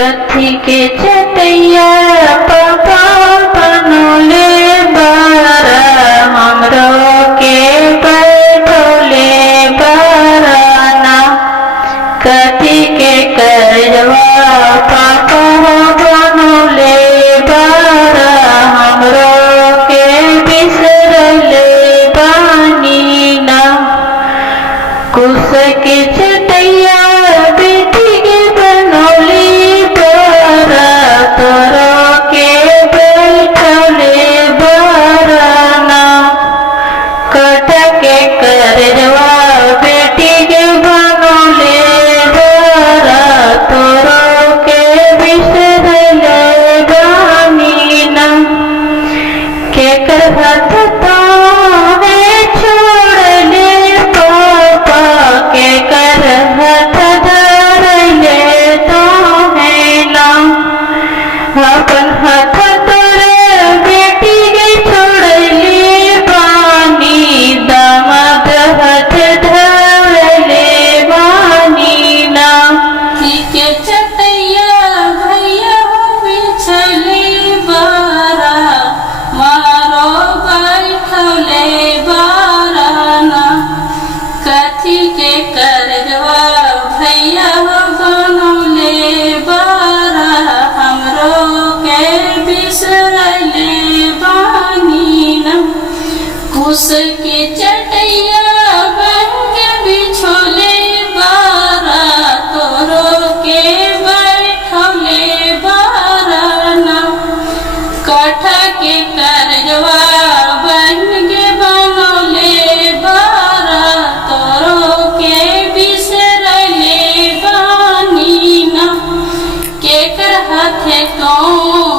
कथी के चटैया पापा बनोले बारा हमरो के बैठोले बाराना। कथी के करजवा पापा बनोले बारा हमरो के बिसरले बानी ना। कुश के चटैया बेटी के बनोली बारा तोरो के बैठले बाराना। कट के करजवा बेटी के बनोले बारा तोरो के बिसरले बानी ना। केकर हाथ तावे छोड़ले पापा केकर हाथ धरले ताहे ना। अपन हाथ तोरे बेटी के छोड़ले बानी दामाद हाथ धरले बानी ना। के चटैया भैया बिछले बारा मारो बैठले बाराना। कथी के करजवा भैया बनोले बारा हमरो के बिसरले बानी ना। कुश के चटैया बन बिछोले बारा तोरो के बैठले बाराना। कठ के करजवा बन के बनोले बारा तोरो के बिसरले बानी ना। केकर हाथे कौन